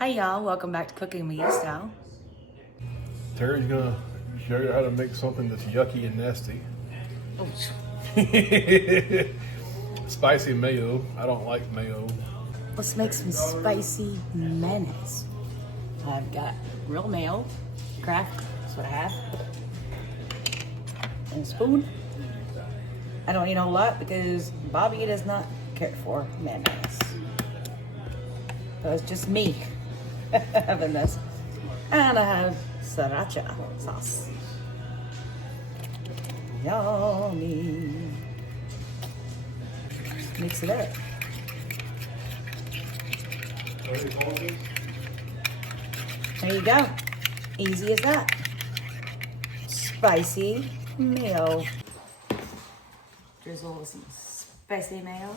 Hi y'all, welcome back to Cooking Me Style. Terry's gonna show you how to make something that's yucky and nasty. Oh, Spicy mayo. I don't like mayo. let's make some spicy mayonnaise. I've got real mayo, Kraft, that's what I have. And a spoon. I don't need a whole lot because Bobby does not care for mayonnaise. So it's just me having this. And I have Sriracha sauce. Yummy. Mix it up. There you go. Easy as that. Spicy mayo. Drizzle with some spicy mayo.